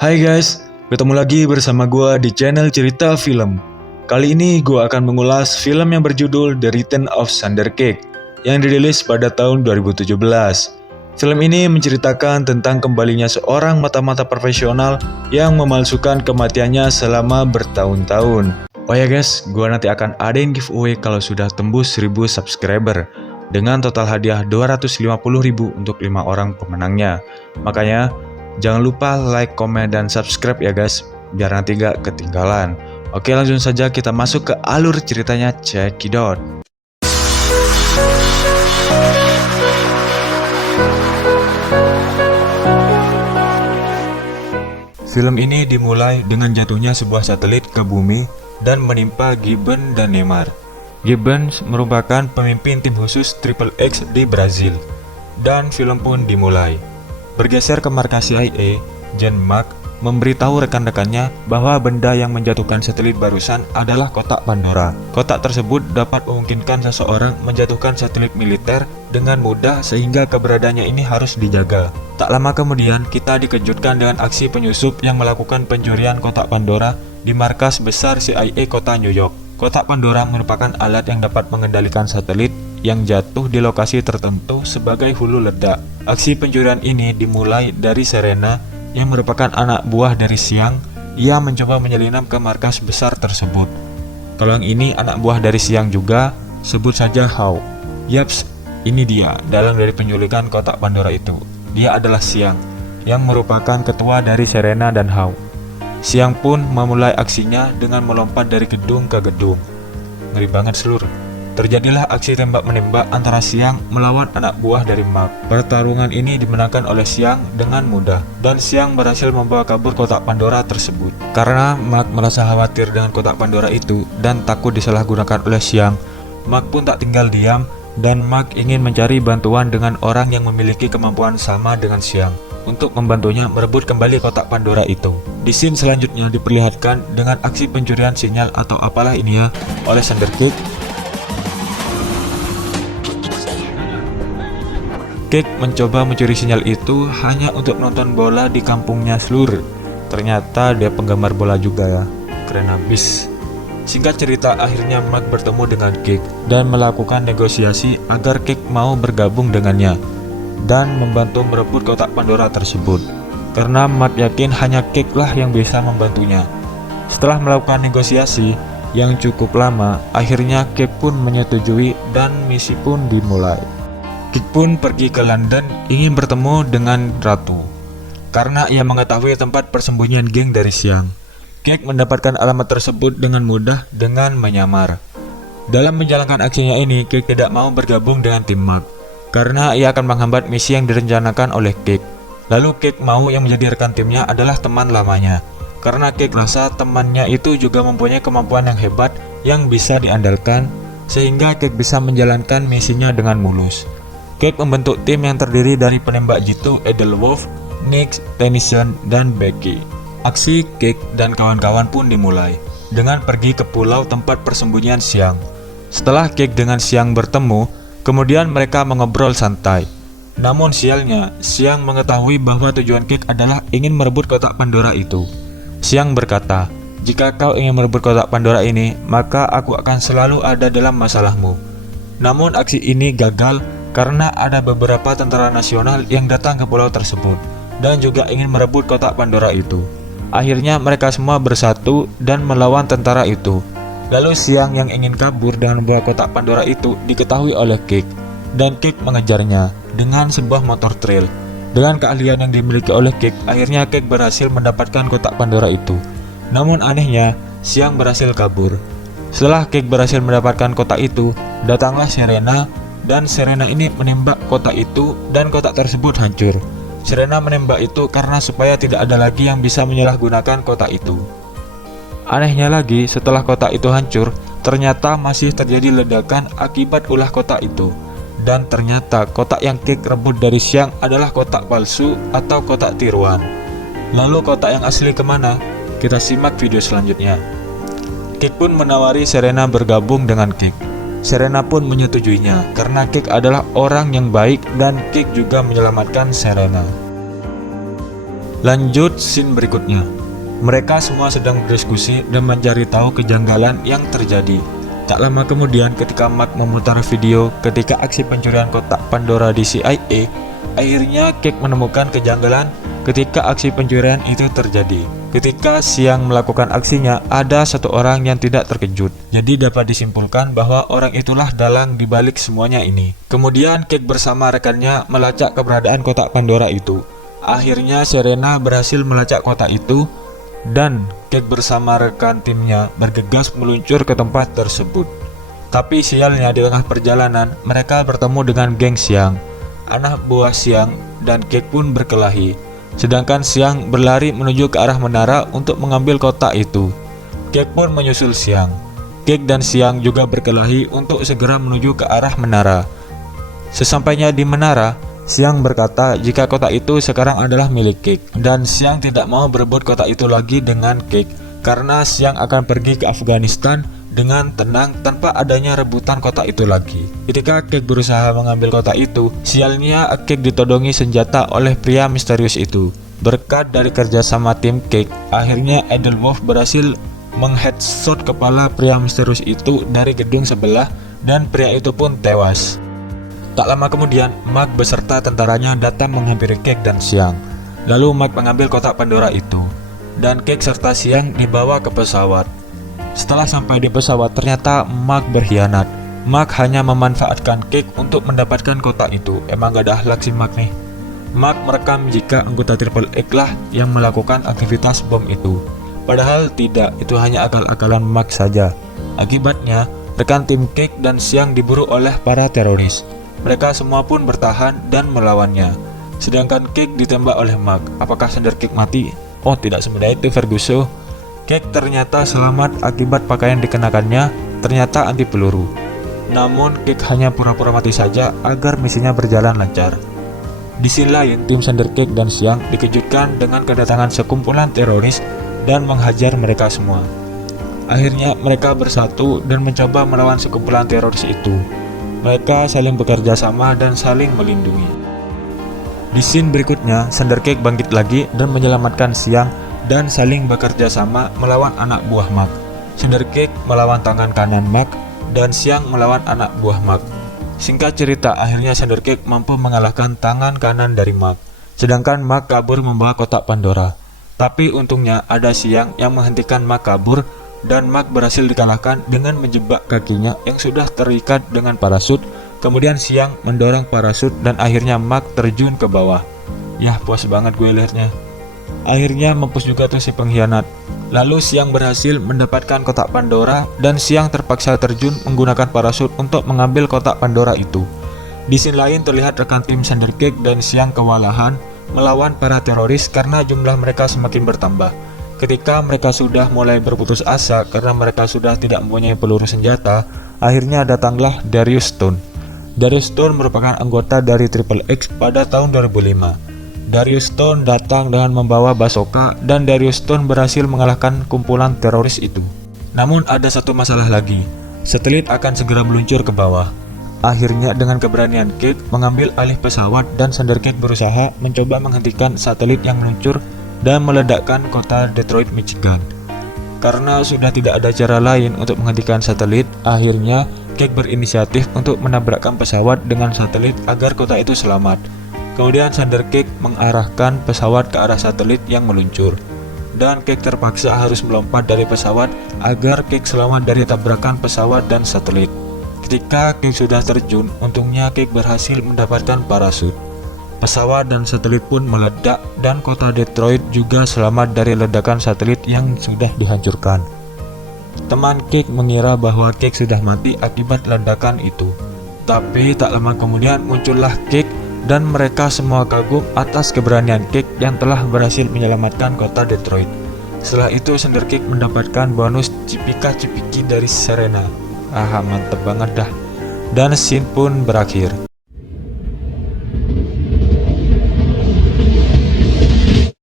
Hai guys, ketemu lagi bersama gua di channel Cerita Film. Kali ini gua akan mengulas film yang berjudul The Return of Thunder Cake yang dirilis pada tahun 2017. Film ini menceritakan tentang kembalinya seorang mata-mata profesional yang memalsukan kematiannya selama bertahun-tahun. Oh ya guys, gua nanti akan adain giveaway kalau sudah tembus 1000 subscriber dengan total hadiah 250.000 untuk 5 orang pemenangnya. Makanya jangan lupa like, komen, dan subscribe ya guys, biar nanti gak ketinggalan. Oke, langsung saja kita masuk ke alur ceritanya, check it out. Film ini dimulai dengan jatuhnya sebuah satelit ke bumi dan menimpa Gibbon dan Neymar. Gibbon merupakan pemimpin tim khusus Triple X di Brazil, dan film pun dimulai. Bergeser ke markas CIA, John Mark memberitahu rekan-rekannya bahwa benda yang menjatuhkan satelit barusan adalah kotak Pandora. Kotak tersebut dapat memungkinkan seseorang menjatuhkan satelit militer dengan mudah sehingga keberadaannya ini harus dijaga. Tak lama kemudian, kita dikejutkan dengan aksi penyusup yang melakukan pencurian kotak Pandora di markas besar CIA kota New York. Kotak Pandora merupakan alat yang dapat mengendalikan satelit yang jatuh di lokasi tertentu sebagai hulu ledak. Aksi pencurian ini dimulai dari Serena yang merupakan anak buah dari Siang. Ia mencoba menyelinap ke markas besar tersebut. Kalau yang ini anak buah dari Siang juga, sebut saja Hao. Yaps, ini dia dalang dari penyulikan kotak Pandora itu. Dia adalah Siang yang merupakan ketua dari Serena dan Hao. Siang pun memulai aksinya dengan melompat dari gedung ke gedung. Ngeri banget seluruh. Terjadilah aksi tembak-menembak antara Siang melawan anak buah dari Mark. Pertarungan ini dimenangkan oleh Siang dengan mudah, dan Siang berhasil membawa kabur kotak Pandora tersebut. Karena Mark merasa khawatir dengan kotak Pandora itu dan takut disalahgunakan oleh Siang, Mark pun tak tinggal diam, dan Mark ingin mencari bantuan dengan orang yang memiliki kemampuan sama dengan Siang untuk membantunya merebut kembali kotak Pandora itu. Di scene selanjutnya diperlihatkan dengan aksi pencurian sinyal atau apalah ini ya oleh Thunder Cake. Cake mencoba mencuri sinyal itu hanya untuk nonton bola di kampungnya seluruh. Ternyata dia penggemar bola juga ya, keren habis. Singkat cerita, akhirnya Mark bertemu dengan Cake dan melakukan negosiasi agar Cake mau bergabung dengannya dan membantu merebut kotak Pandora tersebut. Karena Mark yakin hanya Cake lah yang bisa membantunya. Setelah melakukan negosiasi yang cukup lama, akhirnya Cake pun menyetujui dan misi pun dimulai. Cake pun pergi ke London ingin bertemu dengan Ratu, karena ia mengetahui tempat persembunyian geng dari Siang. Cake mendapatkan alamat tersebut dengan mudah dengan menyamar. Dalam menjalankan aksinya ini, Cake tidak mau bergabung dengan tim Mark karena ia akan menghambat misi yang direncanakan oleh Cake. Lalu Cake mau yang menjadi rekan timnya adalah teman lamanya, karena Cake rasa temannya itu juga mempunyai kemampuan yang hebat yang bisa diandalkan, sehingga Cake bisa menjalankan misinya dengan mulus. Cake membentuk tim yang terdiri dari penembak jitu Edelwolf, Nick, Tennyson, dan Becky. Aksi Cake dan kawan-kawan pun dimulai dengan pergi ke pulau tempat persembunyian Siang. Setelah Cake dengan Siang bertemu, kemudian mereka mengobrol santai. Namun sialnya, Siang mengetahui bahwa tujuan Cake adalah ingin merebut kotak Pandora itu. Siang berkata, "Jika kau ingin merebut kotak Pandora ini, maka aku akan selalu ada dalam masalahmu." Namun aksi ini gagal karena ada beberapa tentara nasional yang datang ke pulau tersebut dan juga ingin merebut kotak Pandora itu. Akhirnya mereka semua bersatu dan melawan tentara itu. Lalu Siang yang ingin kabur dengan membawa kotak Pandora itu diketahui oleh Cake, dan Cake mengejarnya dengan sebuah motor trail. Dengan keahlian yang dimiliki oleh Cake, akhirnya Cake berhasil mendapatkan kotak Pandora itu. Namun anehnya, Siang berhasil kabur. Setelah Cake berhasil mendapatkan kotak itu, datanglah Serena, dan Serena ini menembak kotak itu dan kotak tersebut hancur. Serena menembak itu karena supaya tidak ada lagi yang bisa menyalahgunakan kotak itu. Anehnya lagi, setelah kotak itu hancur, ternyata masih terjadi ledakan akibat ulah kotak itu. Dan ternyata kotak yang Cake rebut dari Siang adalah kotak palsu atau kotak tiruan. Lalu kotak yang asli kemana? Kita simak video selanjutnya. Cake pun menawari Serena bergabung dengan Cake. Serena pun menyetujuinya karena Cake adalah orang yang baik dan Cake juga menyelamatkan Serena. Lanjut scene berikutnya. Mereka semua sedang berdiskusi dan mencari tahu kejanggalan yang terjadi. Tak lama kemudian ketika Mark memutar video ketika aksi pencurian kotak Pandora di CIA, akhirnya Cake menemukan kejanggalan ketika aksi pencurian itu terjadi. Ketika Siang melakukan aksinya, ada satu orang yang tidak terkejut. Jadi dapat disimpulkan bahwa orang itulah dalang dibalik semuanya ini. Kemudian Cake bersama rekannya melacak keberadaan kotak Pandora itu. Akhirnya Serena berhasil melacak kotak itu dan Cake bersama rekan timnya bergegas meluncur ke tempat tersebut. Tapi sialnya di tengah perjalanan mereka bertemu dengan geng Siang. Anak buah Siang dan Cake pun berkelahi. Sedangkan Siang berlari menuju ke arah menara untuk mengambil kotak itu. Cake pun menyusul Siang. Cake dan Siang juga berkelahi untuk segera menuju ke arah menara. Sesampainya di menara, Siang berkata jika kotak itu sekarang adalah milik Cake, dan Siang tidak mau berebut kotak itu lagi dengan Cake karena Siang akan pergi ke Afghanistan dengan tenang tanpa adanya rebutan kotak itu lagi. Ketika Cake berusaha mengambil kotak itu, sialnya Cake ditodongi senjata oleh pria misterius itu. Berkat dari kerjasama tim Cake, akhirnya Edelwolf berhasil mengheadshot kepala pria misterius itu dari gedung sebelah dan pria itu pun tewas. Tak lama kemudian, Mark beserta tentaranya datang menghampiri Cake dan Siang. Lalu Mark mengambil kotak Pandora itu, dan Cake serta Siang dibawa ke pesawat. Setelah sampai di pesawat, ternyata Mark berkhianat. Mark hanya memanfaatkan Cake untuk mendapatkan kotak itu. Emang gak ada akhlak si Mark nih. Mark merekam jika anggota Triple X lah yang melakukan aktivitas bom itu. Padahal tidak, itu hanya akal-akalan Mark saja. Akibatnya, rekan tim Cake dan Siang diburu oleh para teroris. Mereka semua pun bertahan dan melawannya. Sedangkan Cake ditembak oleh Mark. Apakah sender Cake mati? Oh, tidak semudah itu, Ferguson. Cake ternyata selamat akibat pakaian dikenakannya ternyata anti peluru. Namun Cake hanya pura-pura mati saja agar misinya berjalan lancar. Di sisi lain, tim sender Cake dan Siang dikejutkan dengan kedatangan sekumpulan teroris dan menghajar mereka semua. Akhirnya mereka bersatu dan mencoba melawan sekumpulan teroris itu. Mereka saling bekerja sama dan saling melindungi. Di scene berikutnya, Sender Cake bangkit lagi dan menyelamatkan Siang dan saling bekerja sama melawan anak buah Mark. Sender Cake melawan tangan kanan Mark dan Siang melawan anak buah Mark. Singkat cerita, akhirnya Sender Cake mampu mengalahkan tangan kanan dari Mark. Sedangkan Mark kabur membawa kotak Pandora. Tapi untungnya ada Siang yang menghentikan Mark kabur, dan Mark berhasil dikalahkan dengan menjebak kakinya yang sudah terikat dengan parasut. Kemudian Siang mendorong parasut dan akhirnya Mark terjun ke bawah. Yah, puas banget gue liatnya. Akhirnya mampus juga tuh si pengkhianat. Lalu Siang berhasil mendapatkan kotak Pandora dan Siang terpaksa terjun menggunakan parasut untuk mengambil kotak Pandora itu. Di scene lain terlihat rekan tim Sender Cake dan Siang kewalahan melawan para teroris karena jumlah mereka semakin bertambah. Ketika mereka sudah mulai berputus asa karena mereka sudah tidak mempunyai peluru senjata, akhirnya datanglah Darius Stone. Darius Stone merupakan anggota dari Triple X pada tahun 2005. Darius Stone datang dengan membawa bazooka dan Darius Stone berhasil mengalahkan kumpulan teroris itu. Namun ada satu masalah lagi, satelit akan segera meluncur ke bawah. Akhirnya dengan keberanian Cake mengambil alih pesawat dan Sender Cake berusaha mencoba menghentikan satelit yang meluncur dan meledakkan kota Detroit, Michigan. Karena sudah tidak ada cara lain untuk menghentikan satelit, akhirnya Cake berinisiatif untuk menabrakkan pesawat dengan satelit agar kota itu selamat. Kemudian Sender Cake mengarahkan pesawat ke arah satelit yang meluncur, dan Cake terpaksa harus melompat dari pesawat agar Cake selamat dari tabrakan pesawat dan satelit. Ketika Cake sudah terjun, untungnya Cake berhasil mendapatkan parasut. Pesawat dan satelit pun meledak dan kota Detroit juga selamat dari ledakan satelit yang sudah dihancurkan. Teman Cake mengira bahwa Cake sudah mati akibat ledakan itu. Tapi tak lama kemudian muncullah Cake dan mereka semua kagum atas keberanian Cake yang telah berhasil menyelamatkan kota Detroit. Setelah itu Sender Cake mendapatkan bonus cipika-cipiki dari Serena. Mantep banget dah. Dan scene pun berakhir.